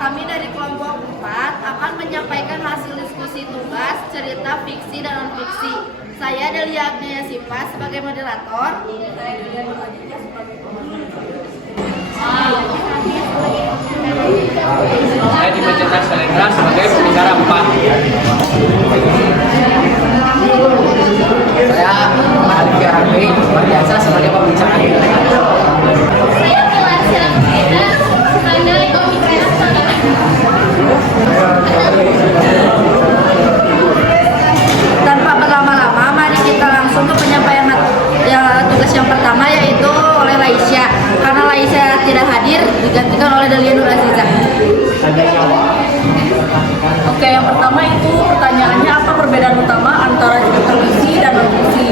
Kami dari kelompok 4 akan menyampaikan hasil diskusi tugas, cerita fiksi dan non-fiksi. Saya Delia Agnia Sipa sebagai moderator. Saya Dimacetan Selendra sebagai pembicara 4. Saya Alfi Arabi biasa sebagai pembicara 5. Saya Pilar Silafrida sebagai pembicara 1. Tanpa berlama-lama, mari kita langsung ke penyampaian tugas yang pertama, yaitu oleh Laisya. Karena Laisya tidak hadir, digantikan oleh Dalia Nur Azizah. Oke, yang pertama itu pertanyaannya apa perbedaan utama antara cerita fiksi dan non-fiksi?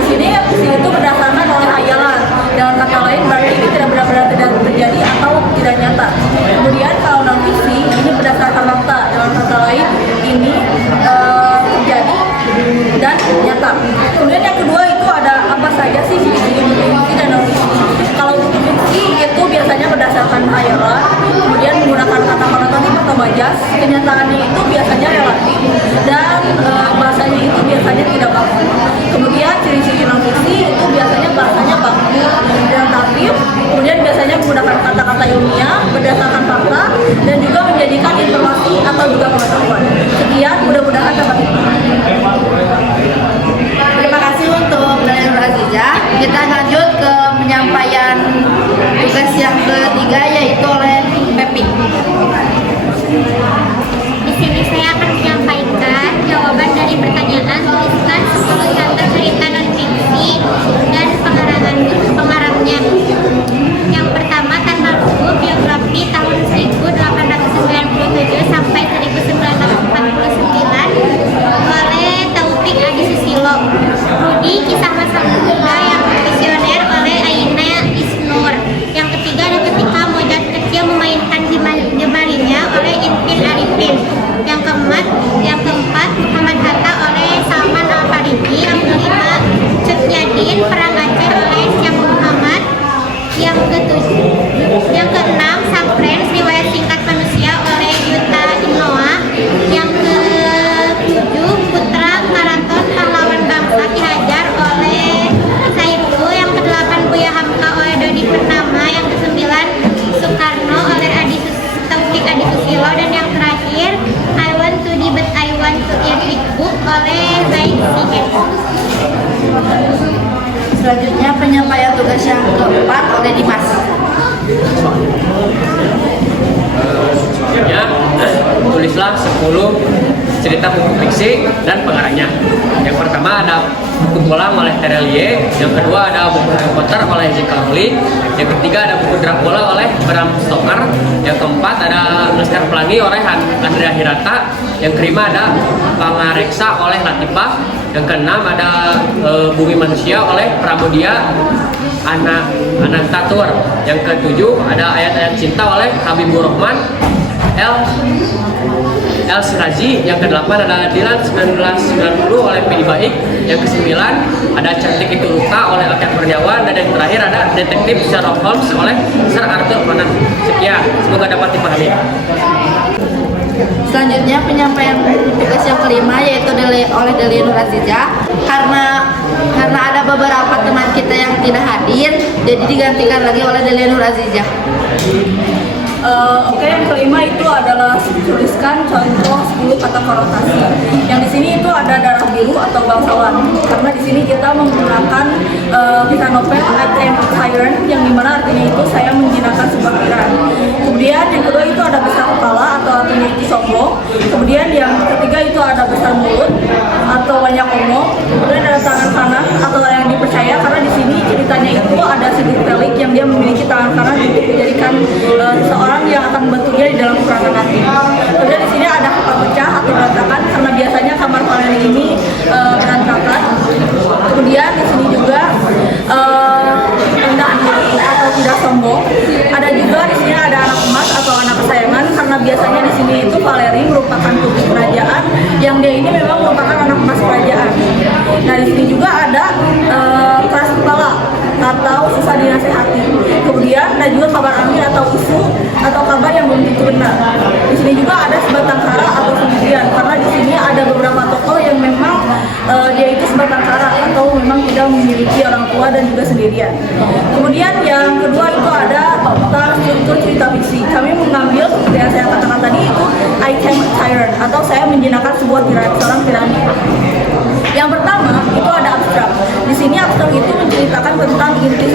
Di sini fiksi itu berdasarkan oleh hayalan. Dengan kata lain berarti ini tidak benar-benar tidak terjadi atau tidak nyata. Kemudian kalau non-fiksi ini berdasarkan fakta. Dengan kata lain ini terjadi dan nyata. Kemudian yang kedua itu ada apa saja sih fiksi dan non-fiksi? Kalau untuk fiksi itu biasanya berdasarkan hayalan, kemudian menggunakan kata konotatif atau majas. Kenyataannya itu biasanya relatif dan bahasanya itu biasanya tidak baku. Kemudian ciri-ciri non-fiksi itu biasanya bahasanya baku, relatif, kemudian biasanya menggunakan kata-kata ilmiah berdasarkan fakta dan juga menjadikan informasi atau juga pengetahuan. Sekian, mudah-mudahan dapat dipahami. Terima kasih untuk Dalia Nur Azizah. Kita lanjut ke penyampaian tugas yang ketiga, yaitu oleh Pepi. Di sini saya akan menyampaikan jawaban dari pertanyaan tuliskan 10 contoh cerita non-fiksi dan pengarangnya. Yang pertama, Tan Marfu, biografi tahun 1897 sampai 1949 oleh Taufik Adi Susilo. Rudi, kisah masa muda yang visioner oleh Aina Isnur. Yang ketiga ada Ketika Mojad Kecil memainkan jemarinya oleh Intin Arifin. Yang keempat Muhammad Hatta oleh Salman Al-Farisi. Yang kelima Cut Yadin Perang Aceh oleh Syekh Muhammad. Yang keenam Sampren riwayat singkat manusia oleh Yuta Inoa. Yang ketujuh Putra Karaton pahlawan bangsa Ki Hajar oleh Saiful. Yang kedelapan Buya Hamka oleh Dodi Purnama. Yang kesembilan Soekarno oleh Taufik Adi Susilo. Dan yang terakhir I Want to Be But I Want to Eat Big Book oleh Zaid Sihen. Selanjutnya penyampaian tugas yang keempat oleh Dimas. Selanjutnya, tulislah 10 cerita buku fiksi dan pengarangnya. Yang pertama ada buku Bolang oleh Terelie, yang kedua ada buku Harry Potter oleh J.K. Rowling, yang ketiga ada buku Dracula oleh Bram Stoker, yang keempat ada Laskar Pelangi oleh Andrea Hirata, yang kelima ada Pangareksa oleh Latifah, yang keenam ada Bumi Manusia oleh Pramudia Anantatur, yang ketujuh ada Ayat-ayat Cinta oleh Habibur Rahman El Siraji, yang kedelapan ada Dilan 1990 oleh Pidi Baik, yang kesembilan ada Cantik Itu Luka oleh Alkiat Kurniawan, dan yang terakhir ada Detektif Sherlock Holmes oleh Sir Arthur Conan. Sekian, semoga dapat dipahami. Selanjutnya penyampaian tugas yang kelima, yaitu oleh Dalia Nur Azizah. Karena ada beberapa teman kita yang tidak hadir, jadi digantikan lagi oleh Dalia Nur Azizah. Oke, yang kelima itu adalah tuliskan contoh 10 kata konotasi. Yang di sini itu ada darah biru atau bangsawan. Karena di sini kita menggunakan kisah novel I Am Siren, yang dimana artinya itu saya menjinakkan sebuah pikiran. Kemudian yang kedua itu ada besar kepala atau artinya itu sombong. Kemudian yang ketiga itu ada besar mulut atau banyak omong. Kemudian ada tangan kanan atau yang dipercaya, karena di sini ceritanya itu ada Sigurd Pelik yang dia memiliki tangan kanan untuk dijadikan seorang yang akan membantu dia di dalam peperangan nanti. Kemudian di sini ada kamar pecah atau berantakan, karena biasanya kamar Valeri ini berantakan. Kemudian di sini juga rendah diri atau tidak sombong. Ada juga di sini ada anak emas atau anak kesayangan, karena biasanya di sini itu Valeri merupakan putri kerajaan yang dia ini memang merupakan anak emas kerajaan. Nah di sini juga ada keras kepala atau susah dinasehati. kejadian. Kemudian yang kedua itu ada tentang struktur cerita fiksi. Kami mengambil seperti yang saya katakan tadi itu I Am a Tyrant atau saya menjinakkan sebuah seorang tirani. Yang pertama itu ada abstrak. Di sini abstrak itu menceritakan tentang inti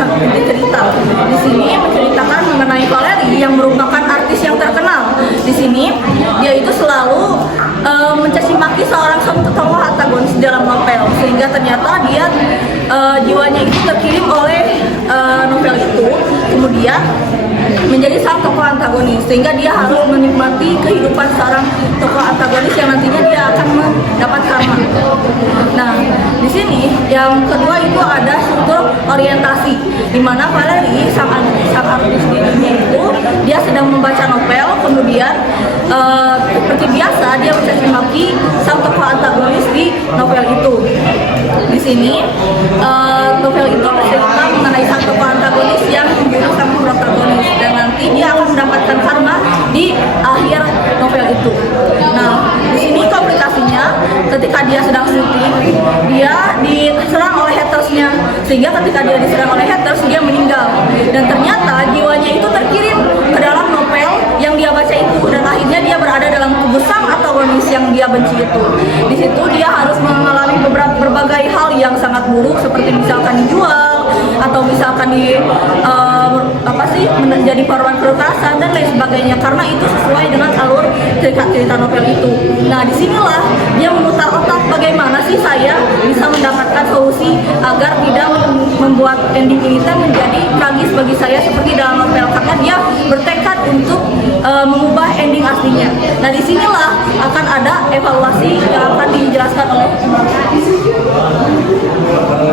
cerita. Di sini menceritakan mengenai Valerie yang merupakan artis yang terkenal. Di sini dia itu selalu mencaci maki seorang tokoh antagonis dalam novel, sehingga ternyata dia jiwanya itu terkirim oleh novel itu, kemudian menjadi sang tokoh antagonis, sehingga dia harus menikmati kehidupan seorang tokoh antagonis yang nantinya dia akan mendapat karma. Nah, di sini yang kedua itu ada struktur orientasi, di mana Valerie sang artis dirinya itu dia sedang membaca novel, kemudian seperti biasa dia mencaci maki sang tokoh antagonis di novel itu. Di sini novel itu bercerita mengenai sang tokoh antagonis yang membunuh sang protagonis, dan nanti dia akan mendapatkan karma di akhir novel itu. Nah, di sini komplikasinya ketika dia sedang syuting, dia diserang oleh hatersnya, sehingga ketika dia diserang oleh haters dia meninggal, dan ternyata jiwanya itu terkirim ke dalam novel yang dia baca itu, dan akhirnya dia berada dalam tubuh sang antagonis yang dia benci itu. Di situ dia harus mengalami berbagai hal yang sangat buruk, seperti misalkan dijual atau misalkan menjadi korban kekerasan dan lain sebagainya, karena itu sesuai dengan alur cerita novel itu. Nah, disinilah dia memutar otak, bagaimana sih saya bisa mendapatkan solusi agar tidak membuat ending ini menjadi tragis bagi saya seperti dalam novel, karena dia bertekad untuk mengubah ending aslinya. Nah, disinilah akan ada evaluasi yang akan dijelaskan oleh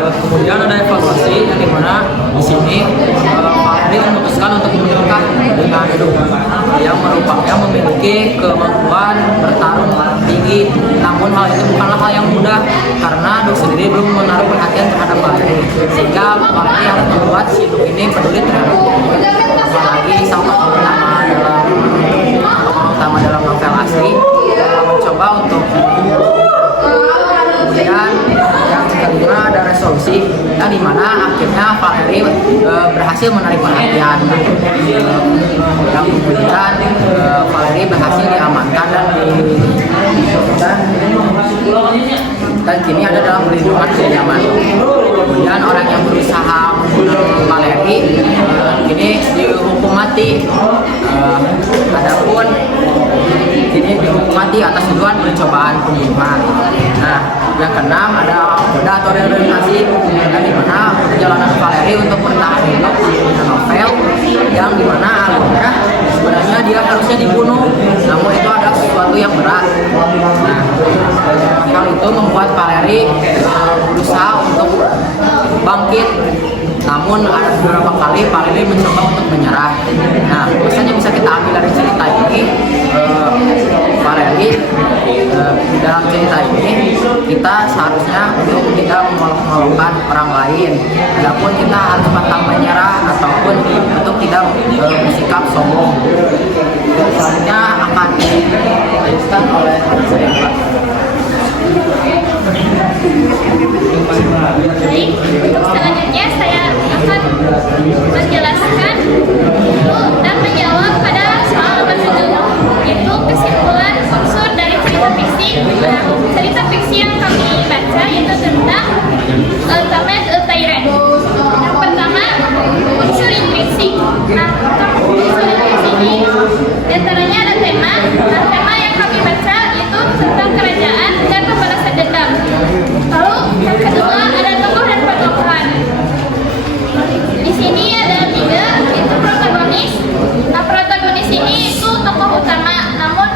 Kemudian ada evaluasi yang dimana di sini Valerie memutuskan untuk menikah dengan Duk yang memiliki kemampuan bertarung tinggi. Namun hal itu bukanlah hal yang mudah karena Duk sendiri belum menaruh perhatian terhadap Valerie, sehingga Valerie harus membuat si Duk ini peduli terhadap apalagi sang tokoh utama dalam novel asli mencoba untuk. Kemudian yang kelima ada resolusi, yang dimana akhirnya Valerie berhasil menarik perhatian, yang kemudian Valerie berhasil diamankan dan kini ada dalam perlindungan kediaman. Kemudian orang yang berusaha membunuh Valerie kini dihukum mati. Adapun kini dihukum mati atas tuduhan percobaan pembunuhan. Nah, yang keenam ada koda atau reorientasi, yang dimana perjalanan Valerie untuk bertahan hidup di novel, yang dimana alurnya sebenarnya dia harusnya dibunuh, namun itu ada sesuatu yang berat. Nah, hal itu membuat Valerie berusaha untuk bangkit, namun ada beberapa kali Valerie mencoba untuk menyerah. Nah, biasanya bisa kita ambil dari cerita ini, Valerie dalam cerita ini kita seharusnya untuk tidak menolongkan orang lain, adapun kita harus pantang menyerah ataupun untuk tidak bersikap sombong. Selanjutnya akan dijelaskan oleh saya. Baik, untuk selanjutnya saya akan menjelaskan dan menjawab pada soal nomor 7, yaitu kesimpulan unsur dari cerita fiksi. Cerita fiksi yang kami baca yaitu tentang Ultimate Tyrant. Yang pertama, unsur intrinsik. Nah, unsur intrinsik ini diantaranya ada tema. Nah, tema yang kami baca yaitu tentang kerajaan dan pembalasan dendam. Lalu yang kedua ada tokoh dan patokan. Di sini ada 3, itu protagonis. Nah, protagonis ini itu tokoh utama, namun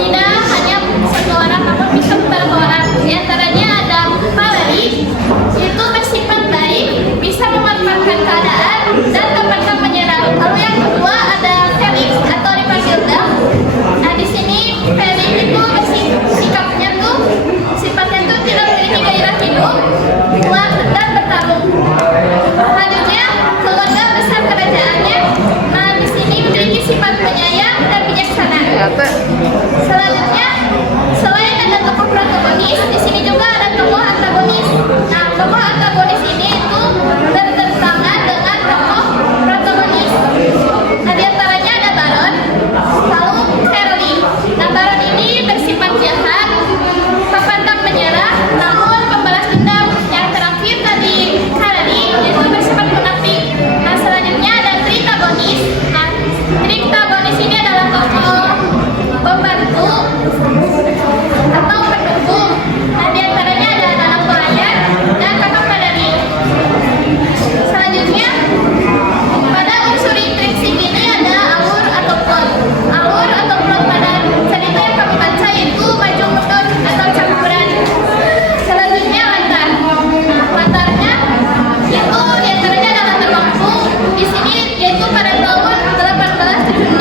tidak hanya satu orang, namun bisa beberapa orang. Di antaranya ada Valerie, itu bersifat baik, bisa memanfaatkan keadaan dan tak pernah menyerang. Lalu yang kedua ada Felix atau dipanggil Dam. Nah, di sini atau pendukung. Nah, di antaranya ada dalam pelayan dan kakak padani. Selanjutnya, pada unsur intrinsik ini ada alur atau plot. Alur atau plot pada cerita yang kami baca yaitu maju mundur atau campuran. Selanjutnya latar. Latarnya itu di antaranya ada latar waktu. Di sini yaitu pada tahun 1876.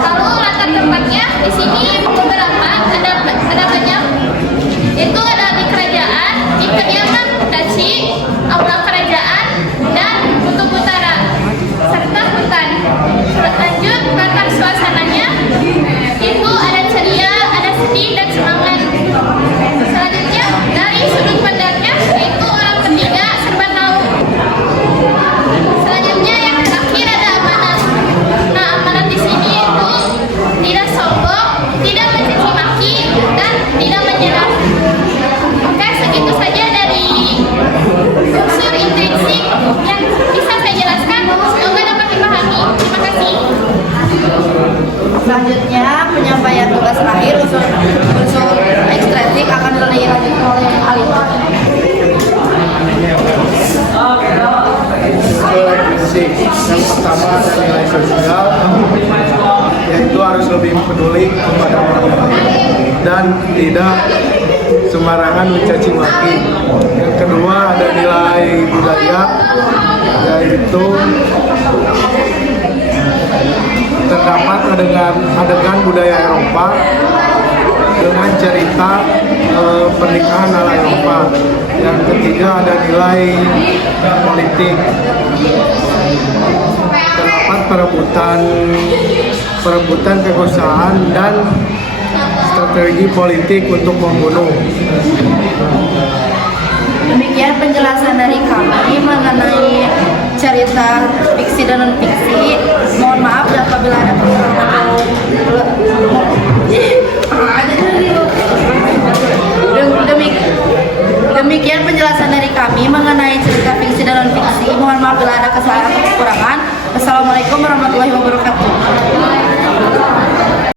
Lalu latar tempatnya di sini beberapa ada banyak. Itu ada di kerajaan, di kediaman Daci, aula kerajaan, dan kutub utara serta hutan. Lanjut latar suasananya itu ada ceria, ada sedih dan semangat. Selanjutnya dari sudut pandangnya yaitu orang ketiga serba tahu. Selanjutnya yang terakhir ada amanat. Nah, amanat di sini itu tidak sombong, tidak mencaci maki, dan tidak menyerah. Oke, segitu saja dari unsur intrinsik yang bisa saya jelaskan. Semoga dapat dipahami. Terima kasih. Selanjutnya penyampaian tugas akhir unsur ekstrinsik akan dilanjutkan oleh Alina. Ekstrinsik yang pertama ada nilai sosial, yaitu harus lebih peduli kepada orang lain dan tidak sembarangan mencaci maki. Yang kedua ada nilai budaya, yaitu terdapat adegan budaya Eropa dengan cerita pernikahan ala Eropa. Yang ketiga ada nilai politik, terdapat perebutan kekuasaan dan strategi politik untuk membunuh. Demikian penjelasan dari kami mengenai cerita fiksi dan non fiksi. Mohon maaf apabila ada kekurangan Demikian penjelasan dari kami mengenai cerita fiksi dan non fiksi. Mohon maaf bila ada kesalahan atau kekurangan. Assalamualaikum warahmatullahi wabarakatuh.